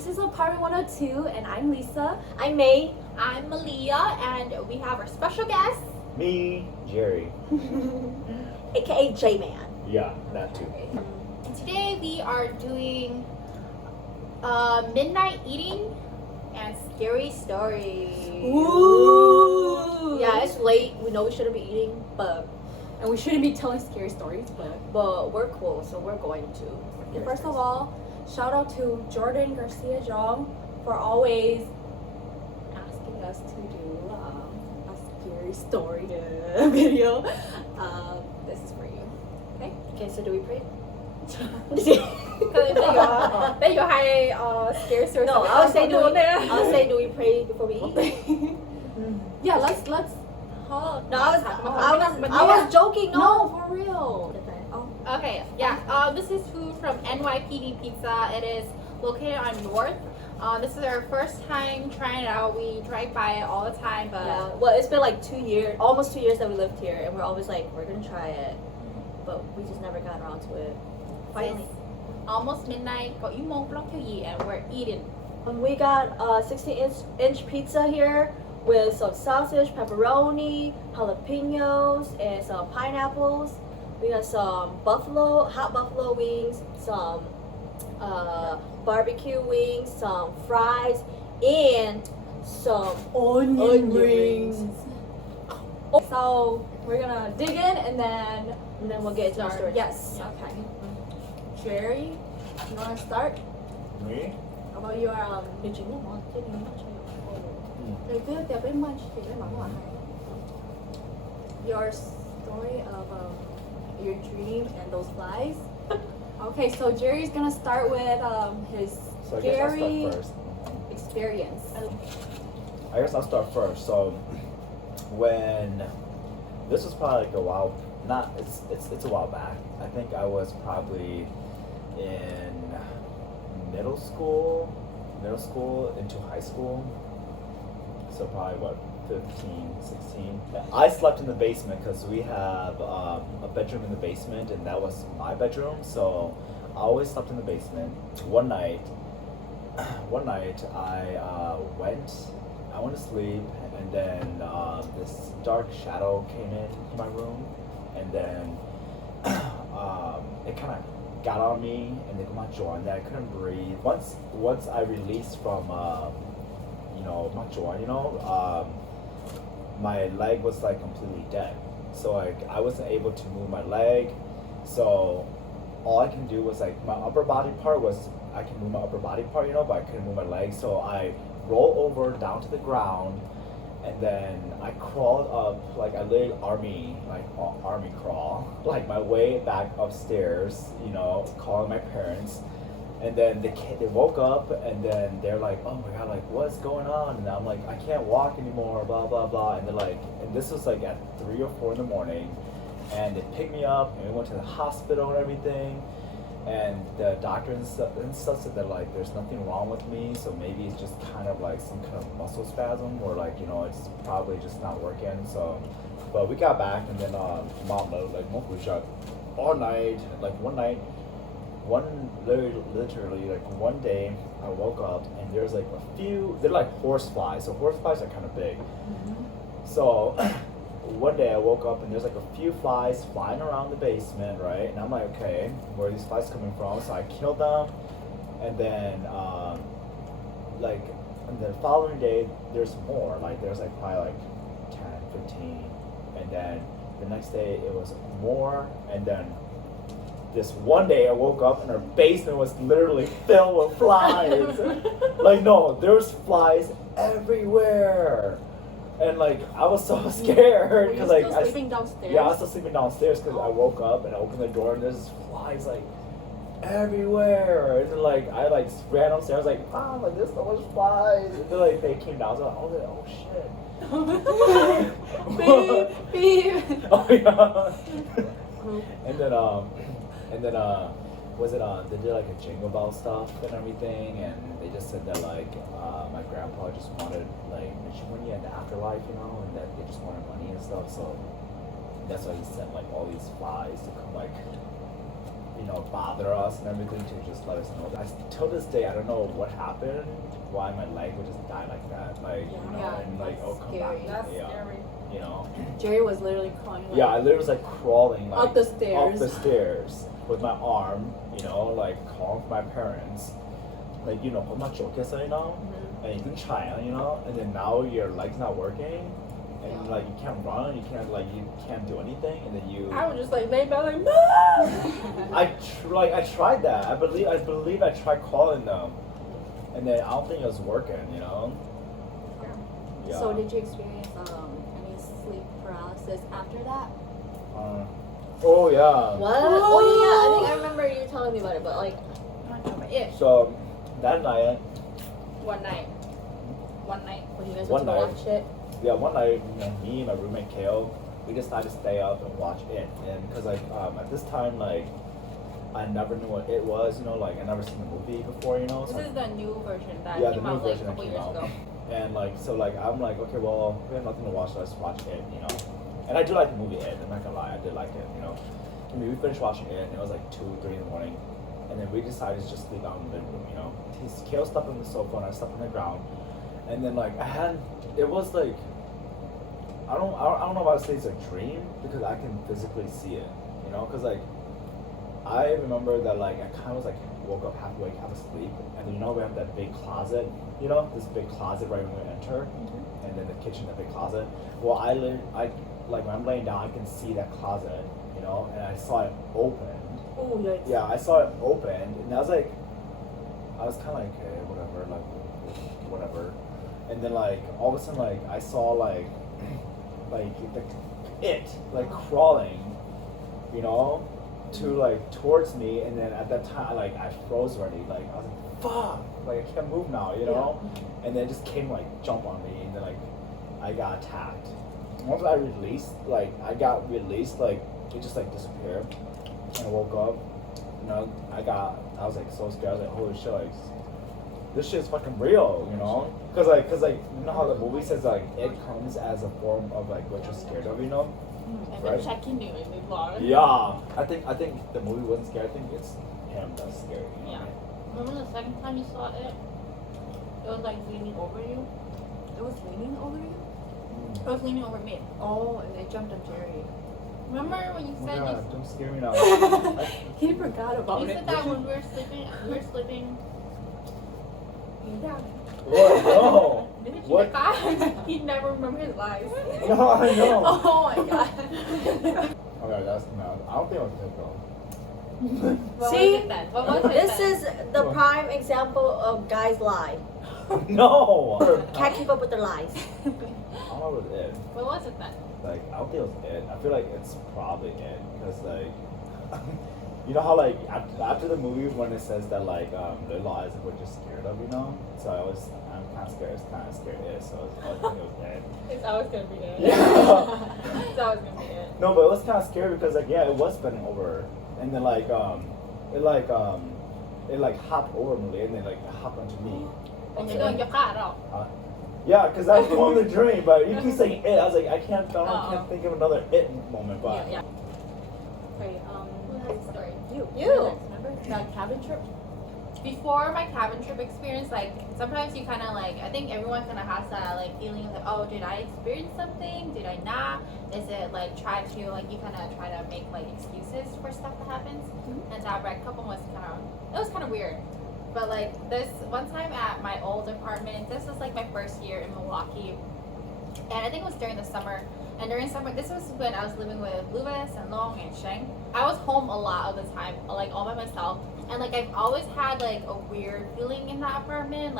This is Apartment 102, and I'm Lisa. I'm May. I'm Malia, and we have our special guest. Me, Jerry. AKA J-Man. Yeah, that too. And today we are doing midnight eating and scary stories. Ooh! Yeah, it's late. We know we shouldn't be eating, but And we shouldn't be telling scary stories, but we're cool, so we're going to. okay, first of all, shout out to Jordan Garcia Jong for always asking us to do a scary story video. This is for you. Okay? Okay, so do we pray? 那有还scary stories. No, I would say do we pray before we eat? Yeah, let's No, I was joking. No, for real. Okay, yeah. This is food from NYPD Pizza. It is located on North. This is our first time trying it out. We drive by it all the time, but Yeah. Well, it's been like 2 years, almost 2 years that we lived here, and we're always like, we're gonna try it, but we just never got around to it. Finally. it's almost midnight. Got you more block to eat, and we're eating. We got a 16-inch pizza here with some sausage, pepperoni, jalapenos, and some pineapples. We got some hot buffalo wings, some barbecue wings, some fries, and some onion rings. So we're gonna dig in and then we'll get into our story. Yes. Okay. Jerry, you wanna start? Me? About your 你整个吗？这边吗？ your story of your dream and those flies. Okay, so Jerry's gonna start with his So I guess I'll scary start first. experience. I guess I'll start first. So when this was probably like a while, it's a while back. I think I was probably in middle school into high school. So probably what, 15, 16. I slept in the basement because we have a bedroom in the basement, and that was my bedroom. So I always slept in the basement. One night I went to sleep, and then this dark shadow came into my room, and then it kind of got on me, and then my jaw, and then I couldn't breathe. Once I released from my jaw, my leg was like completely dead. So like I wasn't able to move my leg. So all I can do was like my upper body part was I can move my upper body part, but I couldn't move my leg. So I rolled over down to the ground, and then I crawled up like I literally army crawl, like my way back upstairs, calling my parents. And then they woke up, and then they're like, oh my god, like what's going on? And I'm like, I can't walk anymore, blah blah blah. And they're like, and this was like at 3 or 4 in the morning, and they picked me up, and we went to the hospital and everything. And the doctor and stuff said that like there's nothing wrong with me, so maybe it's just kind of like some kind of muscle spasm, or like it's probably just not working. So, but we got back, and then mom like we shot all night, like one night. Literally like one day I woke up, and there's like they're like horse flies, so horse flies are kind of big. So one day I woke up, and there's like a few flies flying around the basement, right? And I'm like, okay, where are these flies coming from? So I killed them, and then and the following day there's more, like there's like probably like 10, 15, and then the next day it was more, and then this one day I woke up and our basement was literally filled with flies. Like no, there was flies everywhere, and like I was so scared because like still sleeping downstairs? Yeah, I was still sleeping downstairs because I woke up and I opened the door and there's flies like everywhere, and then like I like ran upstairs like like there's so much flies, and then like they came down, so I was like, oh shit. Beep. Oh yeah. And then was it they did like a jingle bell stuff and everything, and they just said that like my grandpa just wanted like when you had the afterlife, and that they just wanted money and stuff, so that's why he sent like all these flies to come like bother us and everything to just let us know. Till this day, I don't know what happened, why my leg would just die like that, Yeah, and like that's come scary. back. That's yeah, scary. Jerry was literally crawling. Like, yeah, I literally was like crawling like up the stairs. up the stairs with my arm, like calling for my parents, like put my chokesay, and you can try, and then now your leg's not working. And Yeah. like you can't run, you can't do anything, and then you. I was just like laying back like, Mom! I tried that. I believe I tried calling them, and then I don't think it was working. Yeah. So did you experience any sleep paralysis after that? Oh yeah. What? Oh yeah, I think I remember you telling me about it, but like, Yeah. So that night, One night. when you guys One went to night. watch it. yeah, one night, me and my roommate Kale, we decided to stay up and watch it, and because at this time I never knew what it was, I never seen the movie before, This so is the new version that Yeah, came the new out like a version that couple came years out. ago. And I'm like, okay, well, we have nothing to watch, let's watch it, And I do like the movie It, I'm not gonna lie, I did like it, I mean, we finished watching it, and it was like 2, 3 in the morning, and then we decided to just sleep out in the living room, Kale slept on the sofa, and I slept on the ground, and then it was like, I don't know if I would say it's a dream, because I can physically see it, because I remember that I kind of was woke up half awake, half asleep, and we have that big closet, this big closet right when we enter, and then the kitchen, that big closet. Well, when I'm laying down, I can see that closet, and I saw it open. Oh, yikes. Yeah, I saw it open, and I was kind of like, okay, whatever. And then all of a sudden, I saw crawling, to towards me, and then at that time I froze already. I was like, fuck, I can't move now, And then it just came jump on me, and then I got attacked. Once I got released, it just disappeared. And I woke up, I was so scared. I was like, holy shit, this shit's fucking real, Cause how the movie says it comes as a form of what you're scared of, And Right. then checking you in the vlog. Yeah, I think the movie wasn't scary. I think it's him that's scary. Yeah. Remember the second time you saw it? It was leaning over you. It was leaning over you? It was leaning over me. Oh, and they jumped on Jerry. Remember when you Oh my said God, don't scare me now. He forgot about you it. said that when we were sleeping. Yeah. What? No. Didn't you What? He never remembered his lies. No, I know. Oh my god. Okay, that's no. I don't think I was dead though. What See? was it then? What was it This then? is the prime example of guys lie. No. Can't keep up with their lies. I don't know what it is. What was it then? I don't think it was it. I feel like it's probably it because you know how after the movie when it says that the lies of what you're scared of, So I'm kind of scared. It's kind of scared it. So I think it was it. It's always gonna be it. Yeah. It's always gonna be it. No, but it was kind of scary because it was bending over, and then it hopped over me, and then hopped onto me. Okay, no, you got it. Yeah, because I was doing the dream, but you keep saying it. I was like, I can't think of another it moment, but Yeah. Wait, Who has the story? you. You. Remember that cabin trip? Before my cabin trip experience, sometimes you kind of I think everyone kind of has that feeling of oh, did I experience something? Did I not? Is it try to you kind of try to make excuses for stuff that happens? And that red couple was kind of weird. But this one time at my old apartment, this was my first year in Milwaukee, and I think it was during the summer. And during summer, this was when I was living with Louis and Long and Sheng. I was home a lot of the time, all by myself. And I've always had a weird feeling in that apartment.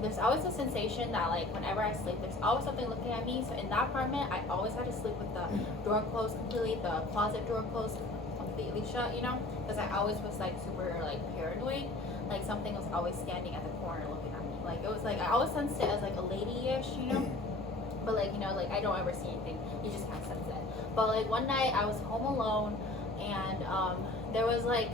There's always a sensation that whenever I sleep, there's always something looking at me. So in that apartment, I always had to sleep with the door closed completely, the closet door closed completely shut, because I always was super paranoid. Something was always standing at the corner looking at me. It was I always sensed it as a lady-ish, But I don't ever see anything. You just kind of sense it. But one night I was home alone, and there was this.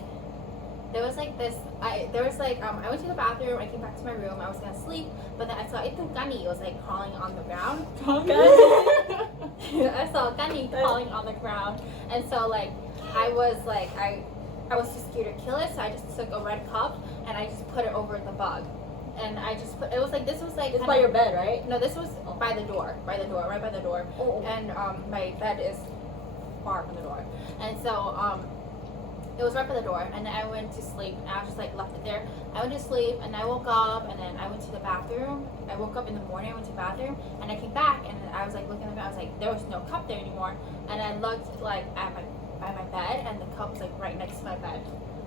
I went to the bathroom. I came back to my room. I was gonna sleep, but then I saw Gani was crawling on the ground. I saw Gani crawling on the ground, and so I was I was too scared to kill it, so I just took a red cup and I just put it over the bug. And I just put, it was like, this was like It's by your bed, right? No, this was by the door, right by the door. Oh. And my bed is far from the door. And so it was right by the door, and then I went to sleep, and I was just like left it there. I went to sleep, and I woke up, and then I went to the bathroom. I woke up in the morning, I went to the bathroom, and I came back, and I was like looking at the bed. I was like, there was no cup there anymore. And I looked like at my bed, and the cup was like right next to my bed,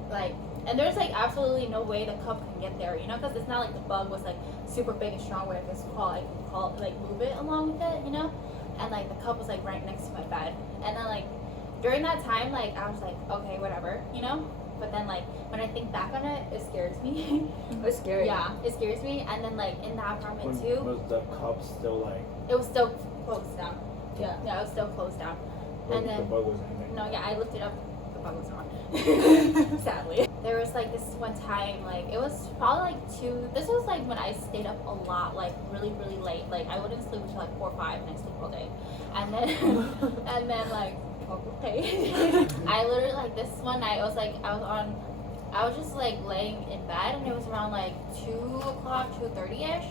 like. And there's like absolutely no way the cup can get there, you know, because it's not like the bug was like super big and strong where if it's crawl, I can crawl, like move it along with it, you know. And like the cup was like right next to my bed, and then like during that time, like I was like, okay, whatever, you know. But then like when I think back on it, it scares me. It's scary. Yeah, it scares me. And then like in that apartment Was too, the cup still like? it was still closed down. Yeah. Yeah, it was still closed down. Like, And then the bug wasn't in there. no, yeah, I lifted up. The bug was on. Sadly, there was like this one time, like it was probably like this was like when I stayed up a lot, like really late. Like I wouldn't sleep until like 4 or 5, and I sleep all day. And then and then like okay, I literally like this one night I was just like laying in bed, and it was around like 2 o'clock, 2:30ish.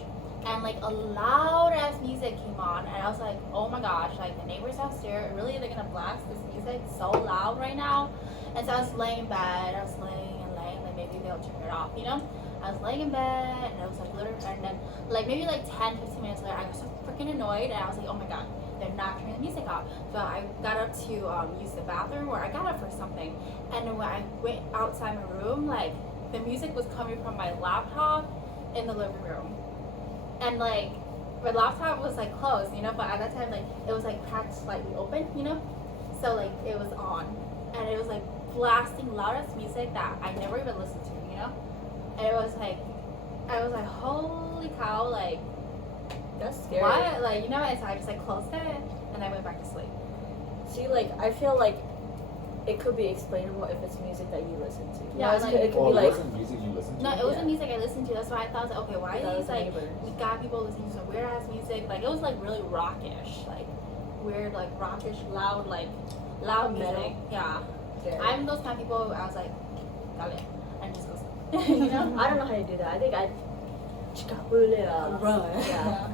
And like a loud ass music came on, and I was like, oh my gosh, like the neighbors downstairs, really they're gonna blast this music so loud right now. And so I was laying in bed, I was laying, like maybe they'll turn it off, you know. I was laying in bed, and I was like literally, and then like maybe like 10-15 minutes later, I got so freaking annoyed, and I was like, oh my god, they're not turning the music off. So I got up to use the bathroom, or I got up for something, and then when I went outside my room, like the music was coming from my laptop in the living room. And like my laptop was like closed, you know, but at that time like it was like cracked slightly open, you know, so like it was on, and it was like blasting loudest music that I never even listened to, you know. And it was like I was like, holy cow, like That's scary. what, like, you know. And so I just like closed it, and I went back to sleep. See, like I feel like it could be explainable if it's music that you listen to. Yeah, It like- could Oh, be it like wasn't music you listened to? No, it wasn't Yeah. music I listened to. That's why I thought, like, okay, why that are was these the like neighbors. we got people listening to some weird ass music? Like it was like really rockish, like weird, like rockish, loud, like loud Metal. music. Yeah. Scary. I'm those kind of people. I was like, got it, and just go sleep. You know? I don't know how to do that. I think I Run. Yeah.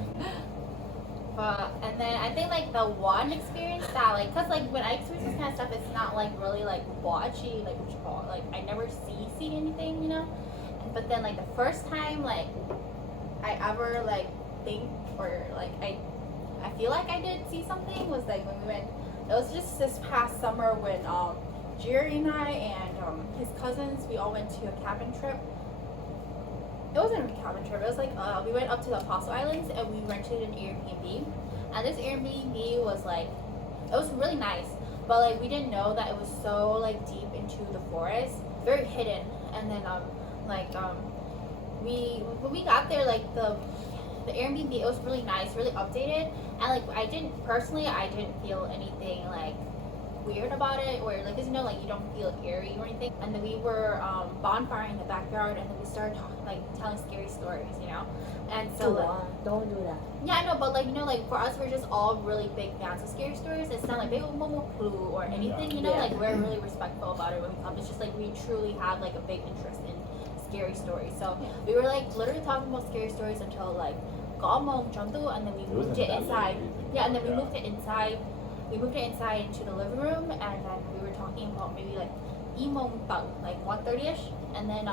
But and then I think like the one experience that like, cause like when I experience this kind of stuff, it's not like really like watchy, like what you call it. Like I never see anything, you know. But then like the first time like I ever like think or like I feel like I did see something was like when we went. It was just this past summer when Jerry and I and his cousins, we all went to a cabin trip. It wasn't a cabin trip. It was like we went up to the Apostle Islands and we rented an Airbnb. And this Airbnb was like, it was really nice, but like we didn't know that it was so like deep into the forest, very hidden. And then we when we got there, like the Airbnb, it was really nice, really updated, and like I didn't feel anything like weird about it, or like, cause you know, like you don't feel eerie or anything. And then we were bonfiring in the backyard, and then we started telling scary stories, you know. And so like, Don't do that. yeah, I know, but like, you know, like for us, we're just all really big fans of scary stories. It's not like big momo clue or anything, you know. Yeah. Like we're really respectful about it when we come. It's just like we truly have like a big interest in scary stories. So we were like literally talking about scary stories until like Gaomong Chandu, and then we moved wasn't it that inside. late, you think? Yeah, and then we Yeah. moved it inside. We moved it inside into the living room, and then we were talking about maybe like emo like 1:30ish, and then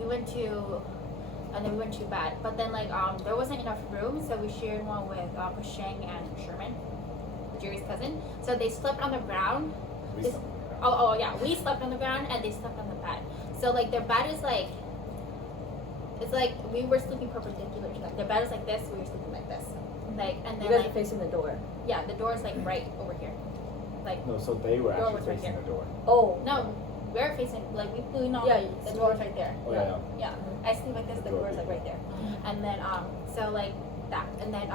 we went to bed. But then like there wasn't enough room, so we shared one with Sheng and Sherman, Jerry's cousin. So they slept on the ground. We It's- slept on the ground. Oh yeah, we slept on the ground and they slept on the bed. So like their bed is like, it's like we were sleeping perpendicular to them. Their bed is like this, we were sleeping like this. Like, and You then guys are like, facing the door. yeah, the door is like right over here. Like, No, so they were Door actually was right facing there. the door. Oh. no, we're facing, like we flew on, Yeah, the door is right there. Oh Yeah. yeah. Yeah, I sleep like this, the The door door is like is right there. And then so like that, and then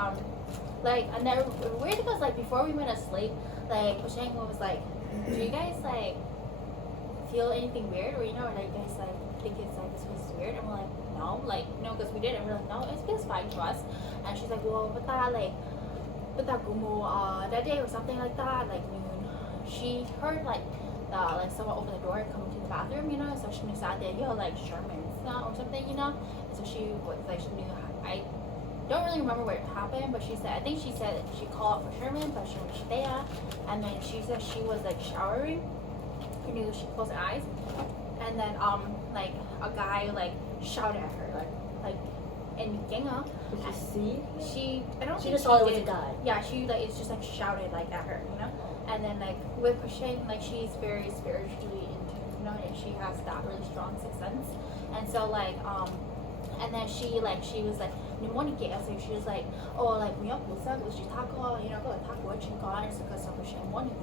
weird because like before we went to sleep, like Shang was like, do you guys like feel anything weird, or you know, or like you guys like think it's like this was weird? And we're like, no, like no, because we didn't. We're like, no, it feels fine to us. And she's like, well, but that gumo that day or something like that, like noon. She heard like like someone opened the door and come into the bathroom, you know. So she knew that you're like Sherman's or something, you know. And so she was like, she knew. I don't really remember what happened, but she said, I think she said she called for Sherman, but she was there. And then she said she was like showering. She knew she closed her eyes, and then like a guy like shouted at her like in Ginga. Did you see? I don't She think just saw it was a did. guy. Yeah, she like it's just like shouted like at her, you know. And then like with Christian, like she's very spiritually into, you know, and she has that really strong sixth sense. And so like and then she was like pneumonia, so she was like, oh like we have to she talk you know go talk what she got and so because of Christian pneumonia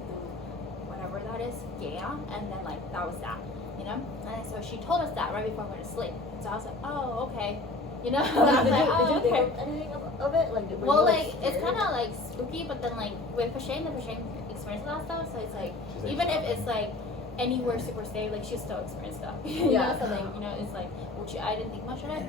whatever that is, yeah. And then like that was that, you know. And so she told us that right before we went to sleep. And so I was like, oh okay. You know, I was like, oh, did you okay. think of anything of it? Like, were Well, you, like it's scared? kind of like spooky, but then like with Shane experienced a lot of stuff, so it's like She's like, even if it's like anywhere super safe, like she still experienced stuff. You Yeah. know, so like you know, it's like which I didn't think much of it.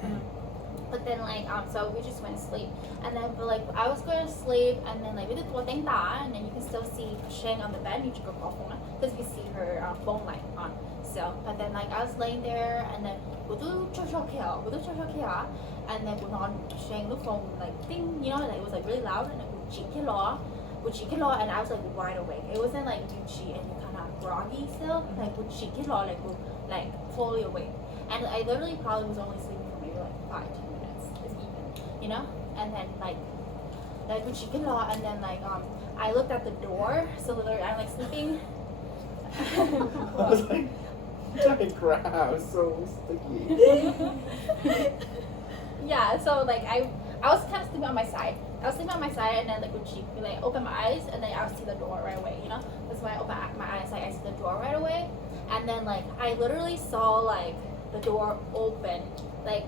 But then like so we just went to sleep, and then but like I was going to sleep, and then like we did one thing that, and then you can still see Shane on the bed, and you just go off on because you can see her phone light on. So but then like I was laying there, and then and then when on Shane the phone like ding, you know, and it was like really loud, and it would and I was like wide awake. It wasn't like Gucci and kind of groggy still, like like fully awake, and I literally probably was only sleeping for maybe like 5-10 minutes, if even, you know. And then like and then like I looked at the door, so literally I'm like sleeping. I was like, giant crab, so sticky. Yeah, so like I was kind of sleeping on my side. I was sleeping on my side, and then like when she like open my eyes, and then I would see the door right away. You know, that's when I open my eyes, like I see the door right away, and then like I literally saw like the door open, like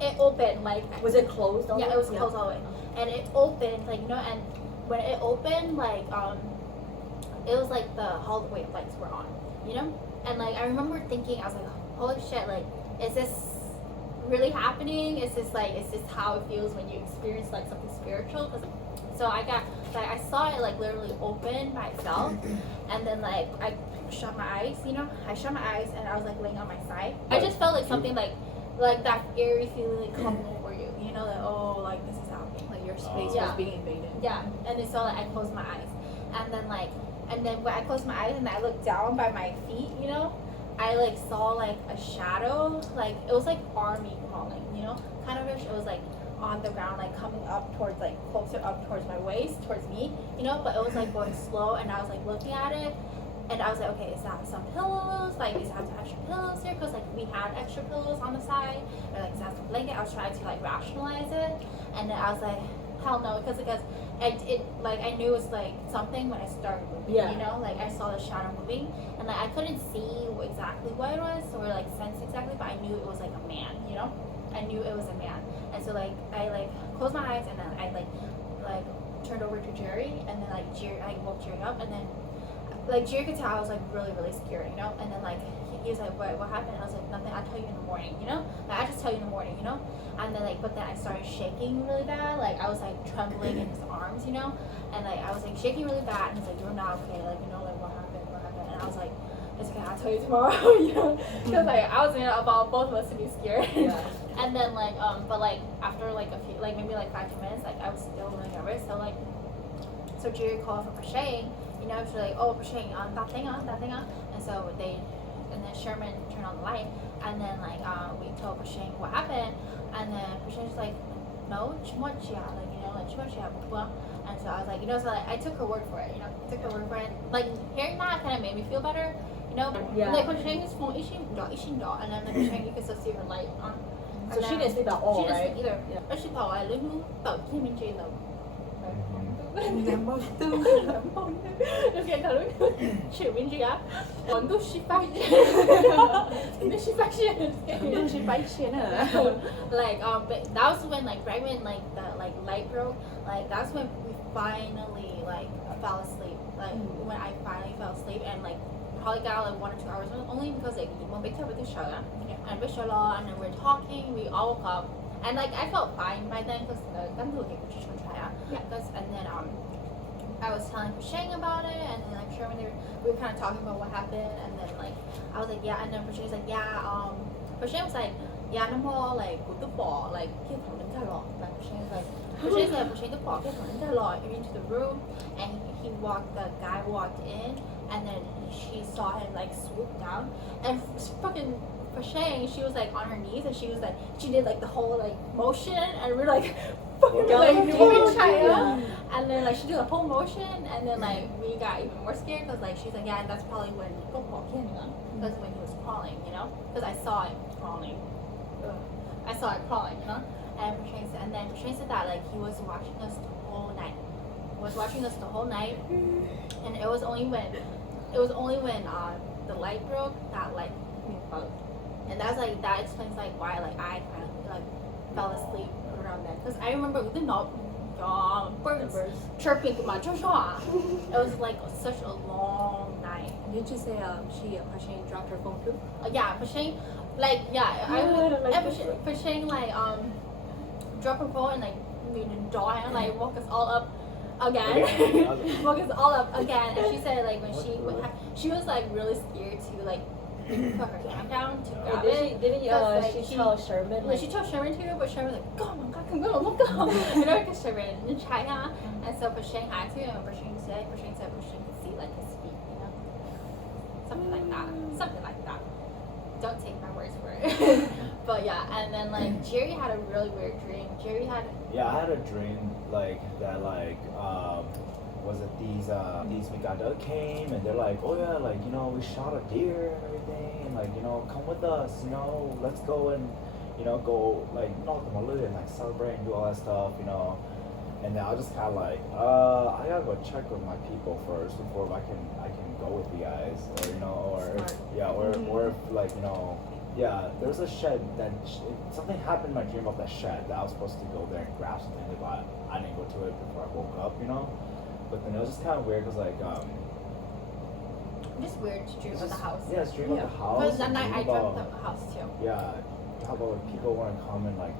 it opened like. Was it closed all the Yeah, way? it was closed all the way, and it opened like you know, and when it opened like it was like the hallway lights were on, you know, and like I remember thinking I was like, holy shit, like is this really happening? Is this how it feels when you experience like something spiritual? Cause, so I saw it like literally open by itself, and then like I shut my eyes, you know, and I was like laying on my side. I just felt like something like that eerie feeling like coming over you, you know, that oh like this is happening, Like your space Yeah. was being invaded. yeah. And then so like I closed my eyes, and then when I closed my eyes and I looked down by my feet, you know, I like saw like a shadow, like it was like army crawling, you know, kind of. It was like on the ground, like coming up towards like closer up towards my waist, towards me, you know. But it was like going slow, and I was like looking at it, and I was like, okay, is that some pillows? Like, is that some extra pillows here? Because like we had extra pillows on the side, or like is that some blanket? I was trying to like rationalize it, and then I was like, hell no, because it like I knew it was like something when I started moving, Yeah. you know, like I saw the shadow moving, and like I couldn't see exactly what it was or like sense exactly, but I knew it was like a man, you know, I knew it was a man. And so like I like closed my eyes, and then I like turned over to Jerry, and then like I woke Jerry up, and then like Jerry could tell I was like really scared, you know. And then like he was like, what happened? I was like, nothing, I'll tell you in the morning, you know, like I just tell you in the morning, you know. And then like but then I started shaking really bad, like I was like trembling in his arms, you know, and like I was like shaking really bad, and he's like, you're not okay, like you know, like what happened, and I was like, it's okay, I'll tell you tomorrow, you know, because like I was about both of us to be scared. Yeah. And then like but like after like a few, like maybe like 5-10 minutes, like I was still really nervous, so like so Jerry called for Prashane, you know, she's like, oh Prashane, that thing on, and so and then Sherman turned on the light, and then like we told Prashane what happened, and then Prashane's like, no, like you know, like and so I was like, you know, so like I took her word for it, you know, like hearing that kind of made me feel better, you know. Yeah. Like Prashane's phone and then like Prashane, you can still see her light on. So she didn't sleep at all, She didn't right? sleep either. Yeah. But she thought I live about 10 minutes though. Jag ska ta lugnt. 20 minuter. Und du like but that was when like right when like the like light broke, like that's when we finally like fell asleep, like when I finally fell asleep, and like probably got like 1 or 2 hours only because like we went to the show and then we're talking, we all woke up, and like I felt fine by then because and then I was telling Shang about it, and then like Sherman, we were kind of talking about what happened, and then like I was like, yeah, and then Shang's like, yeah, Shang was like, yeah, no more like good the ball, like get from the lot, like Shang's like. Shang said, Shang the ball, get from the lot into the room, and the guy walked in, and then she saw him like swoop down, and fucking. For Shang, she was like on her knees, and she did like the whole like motion, and we're like fucking like doing China, and then like she did the whole motion, and then like we got even more scared because like she's like, yeah, that's probably when Nico walked in, because when he was crawling, you know, because I saw it crawling, you know, and then Shang said that like he was watching us the whole night, and it was only when the light broke that like we bugged. And that's like that explains like why like I kind of like fell asleep around then, because I remember the birds chirping in my jaw. It was like such a long night. Did you say Shane dropped her phone too? Yeah, but Shane like but Shane like dropped her phone and like made a door and like woke us all up again. And she said like when she was like really scared to like put her hand down to grab it. Didn't she tell Sherman? Like, she told Sherman too, but Sherman was like, go, you know, because Sherman in China, and so Shang had to, and Shang said Shang could see like his feet, you know, something like that. Don't take my words for it. But yeah, and then like Jerry had a really weird dream. Yeah, I had a dream like that, like was it these Miganda came and they're like, oh yeah, like, you know, we shot a deer and everything, and like, you know, come with us, you know, let's go and, you know, go like knock them a little and like celebrate and do all that stuff, you know. And then I was just kind of like, I gotta go check with my people first before I can go with you guys, or you know, or or if like, you know, yeah, there was a shed that something happened in my dream about that shed that I was supposed to go there and grab something, but I didn't go to it before I woke up, you know. But then it was just kind of weird because like just weird to dream about the house. Yeah, it's dream about the house. But that night I dreamt about the house too. Yeah, how about like people want to come and like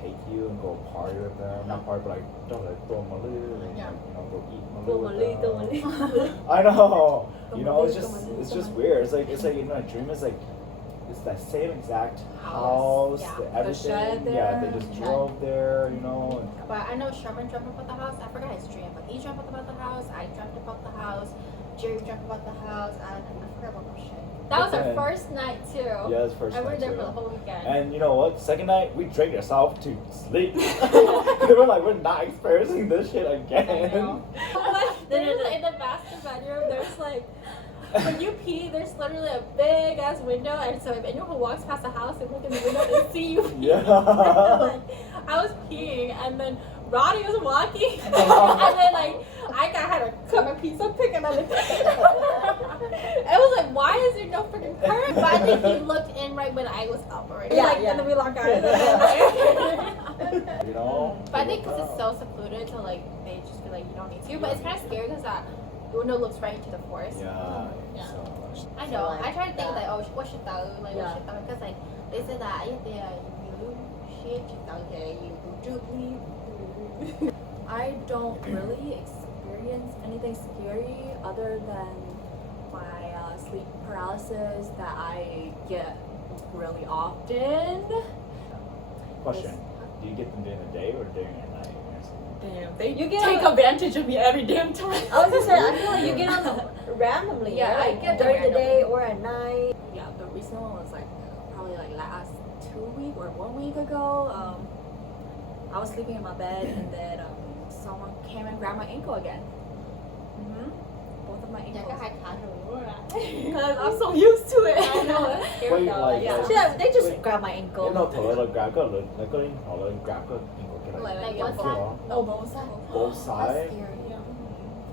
take you and go party with them? Not party, but like don't like throw malu and like, you know, go eat malu with them. I know. You know, it's just weird. It's like you know, a dream is like it's that same exact house, everything. The shed there. Yeah, they just drove there, you know. But I know Sherman dreamt about the house. I forgot his dream, but he dreamt about the house. I dreamt about the house. Jerry dreamt about the house. I forgot about the shit. That was our first night too. Yeah, it was first night. And we were there for the whole weekend. And you know what? Second night, we drank ourselves to sleep. We're like, we're not experiencing this shit again. There's in the master bedroom, there's like, when you pee, there's literally a big ass window, and so if anyone who walks past the house and look in the window, they see you. Yeah. Like, I was peeing, and then Roddy was walking, and then like I had to cut my pizza pick, and I looked at it. I was like, why is there no freaking current? But I think he looked in right when I was up already. And then we locked eyes. You know. But I think because it's so secluded, so like they just feel like you don't need to. But it's kind of scary because that window looks right into the forest. Yeah. So, I know. I try to think like, oh, what should that look like? What should that look? Because like they said that you I don't really experience anything scary other than my sleep paralysis that I get really often. Question: do you get them during the day or during the night? Damn, they take advantage of me every damn time. I was gonna say, I feel like you get them randomly. Yeah, right? I get during them the day or at night. Yeah, the recent one was like probably like last 2 weeks or 1 week ago. I was sleeping in my bed and then someone came and grabbed my ankle again. Both of my ankles. Because I'm so used to it. I know. Wait, like, Yeah. They just grab my ankle. You know, like grab個兩個人頭嚟grab個ankle嘅 Like like one side? No, both sides. both That's sides. scary.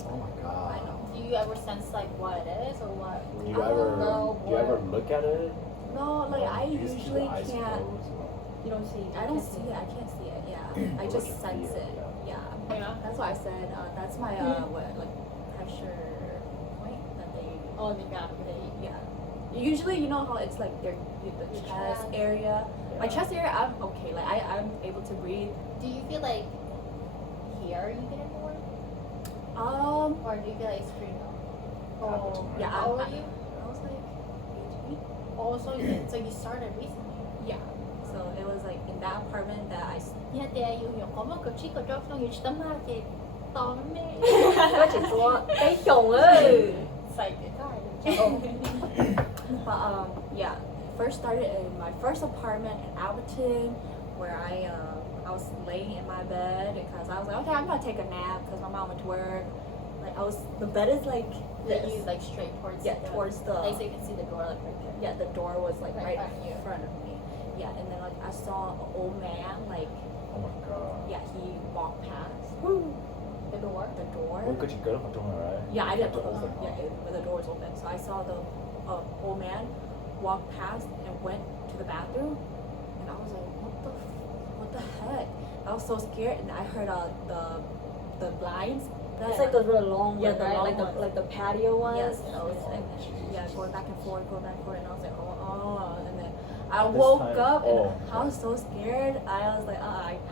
Oh my god. I know. Do you ever sense like what it is or what? Do you ever look at it? No, like I You just keep usually your eyes can't. closed, or- You don't see. I don't see it. I can't see it. Yeah. I just sense it. Yeah. Yeah. That's why I said that's my what like pressure point that they. Oh, yeah. Yeah. Usually, you know how it's like the chest area. My chest area, I'm okay. Like I'm able to breathe. Do you feel like here you get it more? Or do you feel like it's pretty low? Oh, yeah. How old are you? I was like 18. Oh, so you started recently. Yeah. So it was like in that apartment that I. Nhà trẻ dùng có một cái chiếc của trong như tấm hoa thì to mẹ. Có chỉ có cái chồng ơi. Xài cái cài. But yeah, first started in my first apartment in Alberton, where I was laying in my bed because I was like, okay, I'm gonna take a nap because my mom went to work. Like the bed is like That this. you like straight towards towards the like so you can see the door like right there. yeah, the door was like Right right in front of you. in front of me. Yeah, and then like I saw an old man like Oh my god. yeah, he walked past The door. the door. Well, could you go to the door, right? Yeah, I didn't The door close was it. like, Yeah, but the door was open. So I saw the old man walk past and went to the bathroom, and I was like, what the heck? I was so scared, and I heard the blinds. It's like those really long Yeah, ones, the right? long like ones. like the patio ones. Yes, and I was Oh, and, jeez. yeah, going back and forth, and I was like, oh, and then I This woke time- up and oh, I was so scared. I was like,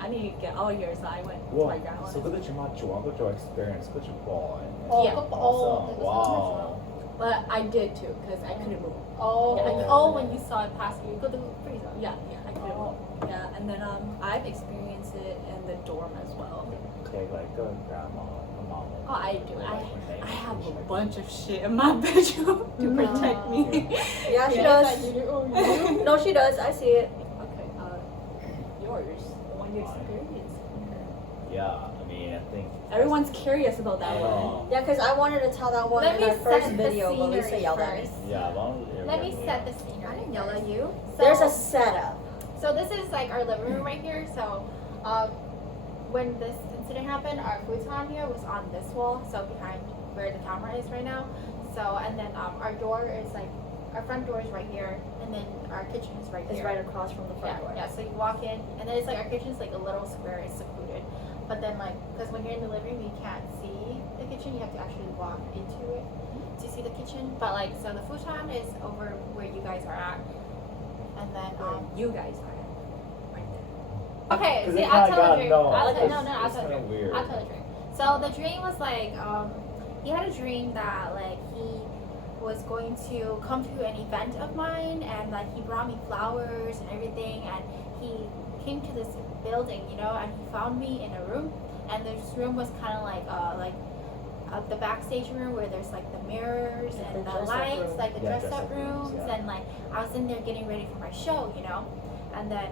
I need to get out of here. So I went to Wow. my grandma's. So good that you might join, good your experience, good your boy. Oh, Yeah. Awesome. Wow. But I did too because I couldn't move. Oh, Yeah. like, oh, when you saw it pass you, go to freeze up. Yeah, I couldn't move. Yeah, and then I've experienced it in the dorm as well. Okay, like go to grandma, mom. Oh, I do. Like, when they- I have a bunch of shit in my bedroom to protect me. Yeah, she Yeah, does. it's like you do- oh, you do? No, she does. I see it. Okay, yours, the one you experienced. Yeah, I mean, I think. Everyone's curious about that one. Oh. Yeah, because I wanted to tell that one Let in me our first set the video, but Lisa scenery yelled at me. first. Yeah, well, Let me set the scenery. I didn't yell at you. So, There's a setup. So this is like our living room right here. So, when this incident happened, our futon here was on this wall, so behind where the camera is right now. So, and then our door is like, our front door is right here, and then our kitchen is right It's here. right across from the front door. Yeah, so you walk in, and then it's like our kitchen's like a little square, it's secluded. But then like, because when you're in the living room, you can't see the kitchen, you have to actually walk into it to see the kitchen. But like, so the futon is over where you guys are at, and then You guys are right there. okay, 'Cause see, it I'll kinda tell got- the dream. no, I'll tell, it's- no, I'll it's tell the kinda dream. weird. I'll tell the dream. So the dream was like, he had a dream that like he was going to come to an event of mine, and like he brought me flowers and everything, and he came to this building, you know, and he found me in a room, and this room was kind of like the backstage room where there's like the mirrors Like and the the dress-up lights, room. like the Yeah, dress up dress-up rooms, rooms, yeah. and like I was in there getting ready for my show, you know, and then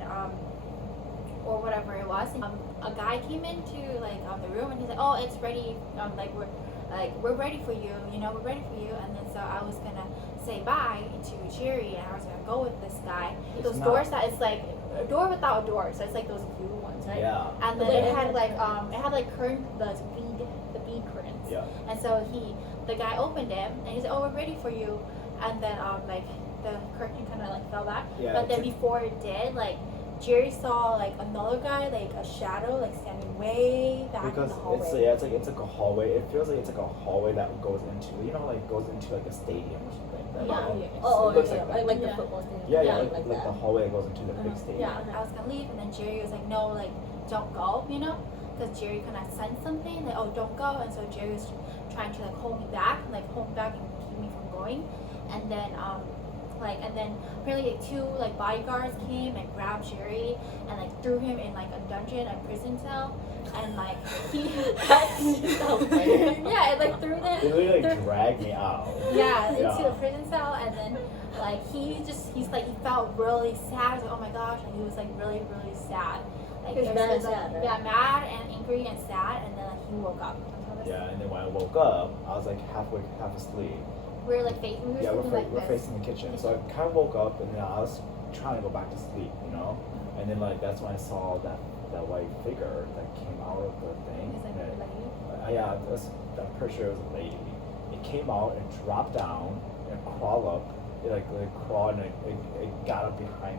or whatever it was. A guy came into like the room, and he's like, "Oh, it's ready. We're ready for you. You know, we're ready for you." And then so I was gonna say bye to Jerry, and I was gonna go with this guy. It's Those not- doors that it's like a door without a door, so it's like those blue ones, right? Yeah. And then But it they had like curtain the bead curtains. Yeah. And so the guy opened it, and he said, "Oh, we're ready for you." And then like the curtain kind of like fell back. Yeah, But then it's a- before it did, like Jerry saw like another guy, like a shadow, like standing way back Because in the hallway. it's like a hallway. It feels like it's like a hallway that goes into, you know, like goes into like a stadium or something. That, Yeah. you know, Oh, it looks yeah, like that. like the Yeah. football stadium. Yeah, like like that. the hallway that goes into the big Uh-huh. stadium. Yeah, and I was gonna leave, and then Jerry was like, "No, like don't go," you know, because Jerry kind of sensed something, like, "Oh, don't go," and so Jerry was trying to like hold me back and keep me from going, and then and then apparently like, two like bodyguards came and grabbed Jerry and like threw him in like a dungeon, a prison cell, and like he That's so funny. yeah, it like threw them. They literally threw- like dragged me out. yeah, into Yeah. the prison cell, and then like he's like he felt really sad. He was like, "Oh my gosh," and he was like really sad. Like He was there mad and like, sad, right? Yeah, mad and angry and sad, and then like he woke up. Yeah, and then when I woke up, I was like half asleep. We were like facing. We were Yeah, sitting like we're this. facing the kitchen. So I kind of woke up, and then I was trying to go back to sleep, you know. And then like that's when I saw that white figure that came out of the thing. It's like and a lady. yeah, I'm pretty sure it was a lady. It came out and dropped down and crawled up. It like crawled and it got up behind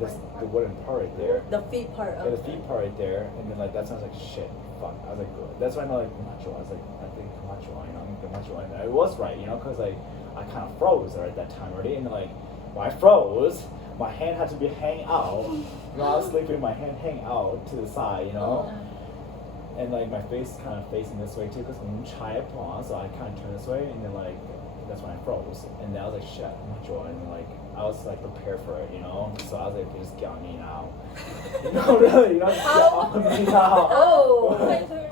the wooden part right there. The feet part Yeah, of the feet part right there, and then like that's when I was like, shit, fuck. I was like, that's why I know like Camacho. I was like, I think Camacho, you know, Camacho, and it was right, you know, because like I kind of froze right at that time already, and then like when I froze, my hand had to be hang out. You know, I was sleeping, my hand hang out to the side, you know, and like my face is kind of facing this way too, because I'm trying to put on, so I kind of turn this way, and then like that's when I froze, and then I was like, shit, I'm not sure, and then, like I was like prepared for it, you know, so I was like, just get on me now, you know, really, you know, just get on me now. Oh.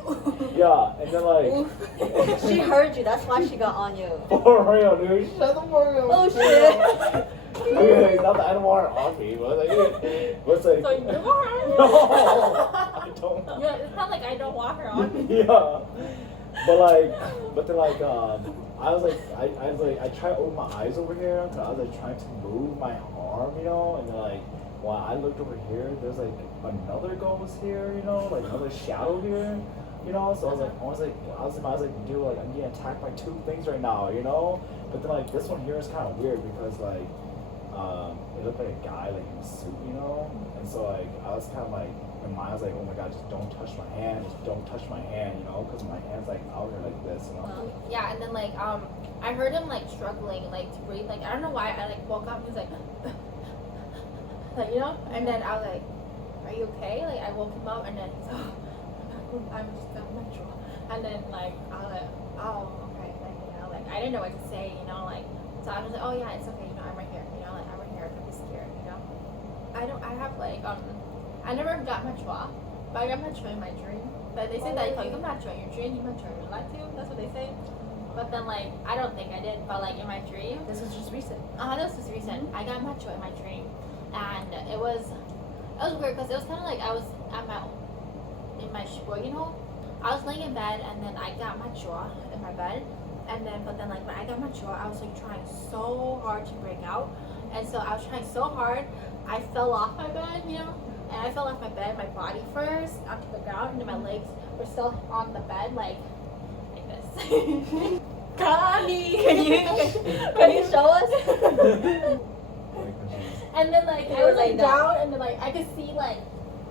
Yeah, and then like She heard you. That's why she got on you. for real, dude, shut the fuck up. Oh shit. Okay, not that I don't want her on me, but like, what's like, So you want her? no, I don't. Yeah, it's not like I don't want her on me. Yeah, but then like I was like I tried to open my eyes over here, cause I was like trying to move my arm, you know, and then like when I looked over here, there's like another ghost here, you know, like another shadow here, you know. So I was like, dude, like I'm getting attacked by two things right now, you know. But then like this one here is kind of weird because like it looked like a guy like in a suit, you know, and so like I was kind of like. In my mind, I was like, oh my god, just don't touch my hand, just don't touch my hand, you know, because my hand's like out here like this, you know. Yeah, and then like I heard him like struggling like to breathe. Like I don't know why I like woke up. He was like, like you know. And then I was like, are you okay? Like I woke him up, and then he's like, oh, I'm just natural. And then like I was like, oh okay, like you know, like I didn't know what to say, you know, like so I was like, oh yeah, it's okay, you know, I'm right here, you know, like I'm right here. Don't be scared, you know. I have like I never got machua, but I got machua in my dream. But they say that if you got machua in your dream, you machua in your life too. That's what they say. But then like I don't think I did. But like in my dream, This was just recent. this was recent. I got machua in my dream, and it was weird because it was kind of like I was at my well, you know, I was laying in bed and then I got machua in my bed, and then but then like when I got machua, I was like trying so hard to break out, and so I was trying so hard, I fell off my bed, you know. And I fell off my bed, my body first, onto the ground, and then my legs were still on the bed, like this. Connie, can you show us? And then like You I were was like laying down. down, and then like I could see like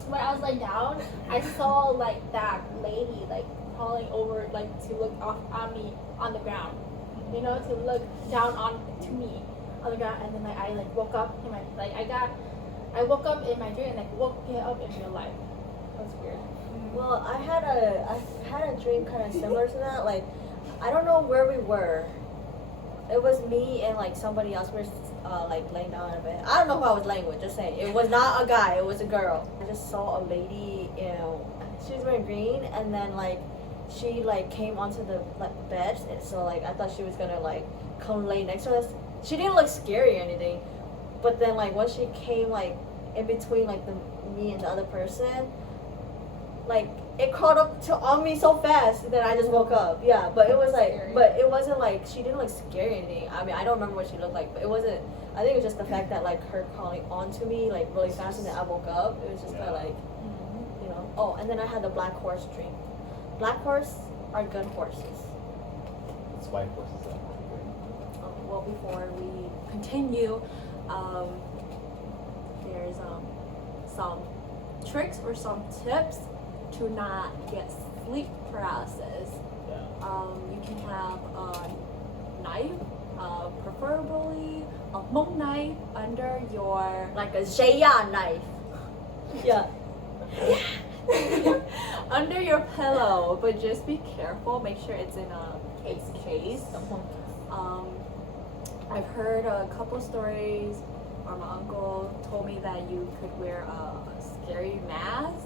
when I was laying down, I saw like that lady like crawling over like to look off on me on the ground, you know, to look down on to me on the ground, and then like I like woke up in my I woke up in my dream and like woke up in real life. That was weird. Well, I had a dream kind of similar to that. Like, I don't know where we were. It was me and like somebody else. We were like laying down in a bed. I don't know who I was laying with. Just saying, it was not a guy. It was a girl. I just saw a lady. You know, she was wearing green, and then like she like came onto the like bed. And so like I thought she was gonna like come lay next to us. She didn't look scary or anything. But then like once she came like in between like me and the other person, like it crawled up on me so fast that I just woke up. Yeah, but it was like, Scary. but it wasn't like she didn't look scary or anything. I mean, I don't remember what she looked like, but it wasn't. I think it was just the fact that like her crawling onto me like really fast and then I woke up. It was just kind of like, you know. Oh, and then I had the black horse dream. Black horse are good horses. It's white horses that Well, before we continue, there's some tricks or some tips to not get sleep paralysis. yeah. You can have a knife, preferably a monk knife under your Like a Jaya knife. Yeah. under your pillow, but just be careful. Make sure it's in a case. I've heard a couple stories, or my uncle told me that you could wear a scary mask.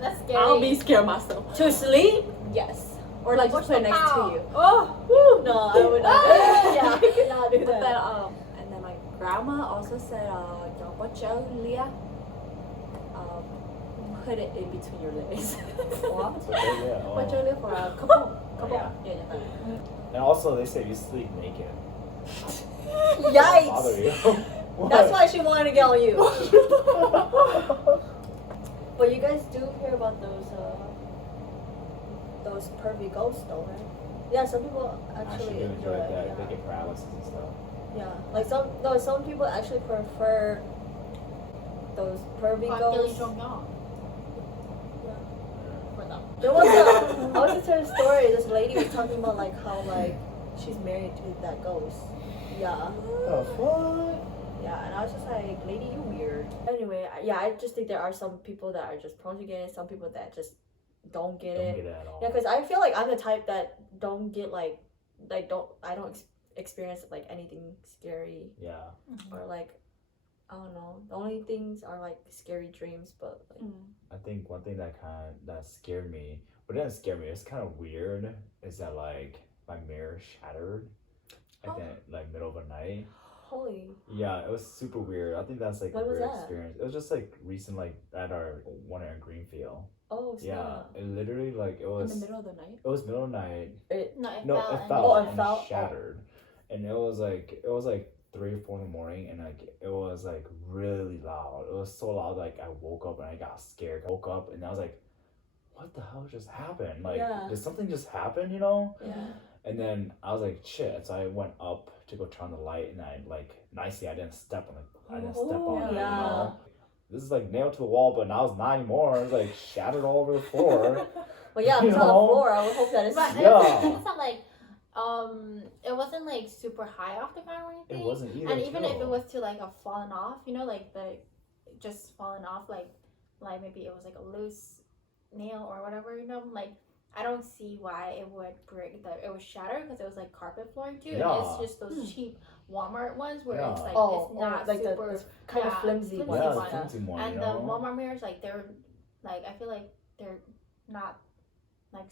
That's scary. I'll be scared myself. To sleep? Yes. Or like What's just put it the next pow? to you. Oh, woo. No, I would not. Yeah, I could not do But that. then and then my grandma also said don't watch out, Leah. Put it in between your legs. What? So they, yeah. Watch Oh. out for a couple. Yeah. Yeah. And also they say you sleep naked. Yikes. Bother you. That's why she wanted to get on you. But you guys do hear about those pervy ghosts though, right? Yeah, some people actually do enjoy that. it. They Yeah. get paralysis and stuff. Yeah, like some people actually prefer those pervy ghosts. For them. There was I was listening to a story. This lady was talking about like how like she's married to that ghost. Yeah, Oh, what? yeah, and I was just like, lady, you weird. Anyway, yeah, I just think there are some people that are just prone to getting it. Some people that just don't get Don't it. get it at all. Yeah, because I feel like I'm the type that don't get I don't experience like anything scary Yeah. or like I don't know. The only things are like scary dreams, but like I think one thing that scared me, but it didn't scare me. It's kind of weird. Is that like my mirror shattered at the like middle of the night? holy. Yeah, it was super weird. I think that's like When a was weird that? experience. It was just like recent, like at our one in Greenfield. Oh Yeah, snap. it literally like it In was. the middle of the night. It was middle of the night. No, it No, fell. it and- fell. Oh, it and fell? shattered, and it was like 3 or 4 in the morning, and like it was like really loud. It was so loud, like I woke up and I got scared. I woke up and I was like, "What the hell just happened? Like, Yeah. did something just happen? You know?" Yeah. And then I was like, "Shit!" So I went up to go turn on the light, and I like nicely I didn't step on it. I didn't step on it. You yeah. know. This is like nailed to the wall, but now it's not anymore. It's like shattered all over the floor. Well, yeah, You it's on the know? floor. I would hope that it's. But Yeah. it's not like it wasn't like super high off the ground or It anything. wasn't either. And even if too. it was to like a fallen off, you know, like the just fallen off, like maybe it was like a loose nail or whatever, you know, like I don't see why it would break. It would shatter because it was like carpet flooring too. Yeah. And it's just those cheap Walmart ones where it's Yeah. like Oh, it's not like super. the kind of yeah, flimsy flimsy ones. Yeah, one. the flimsy one. And you the know? Walmart mirrors, like they're like I feel like they're not like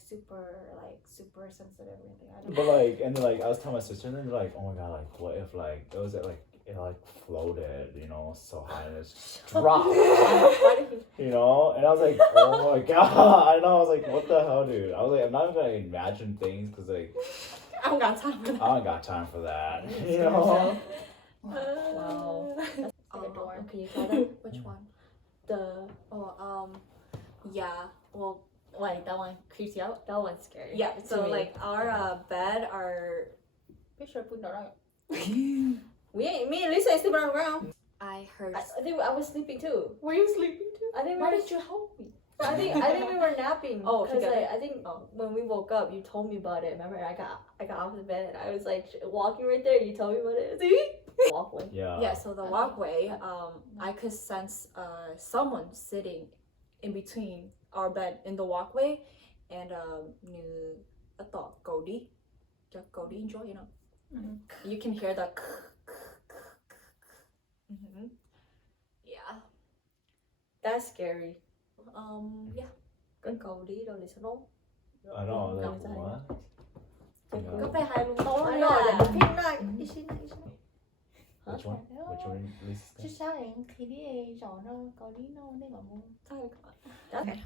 super sensitive or anything. I don't But know. like, and then like I was telling my sister, and then they're like, "Oh my god, like what if like it was like it like floated, you know, so high and it's dropped, Why did he? you know?" And I was like, "Oh my god!" I know. I was like, "What the hell, dude?" I was like, "I'm not even gonna imagine things because like I don't got time for that. I don't got time for that, you know." Wow. Like a door. Can you try that? Which one? The Oh, yeah. Well, like that one creeps you out. That one's scary. yeah. to So me. like our bed, our Be sure to put that on. me and Lisa ain't sleeping on the ground. I heard. I think I was sleeping too. Were you sleeping too? I think Why we did you help me? I think we were napping. Oh, because together? I think when we woke up, you told me about it. Remember, I got off the bed and I was like walking right there. You told me about it. See? Walkway. Yeah. Yeah. So the walkway, I could sense someone sitting in between our bed in the walkway, and như a thought Goldie, just Goldie enjoy, you know. Mhm. You can hear the. Yeah. That's scary. Yeah. Con cầu đi đâu để sao nó? I know. Like Come inside. what? Có Yeah. phải hai luôn không? I know. Like the pin night. Which one? Which one? Lisa? 就像人体力找那高丽那那个么？ Okay.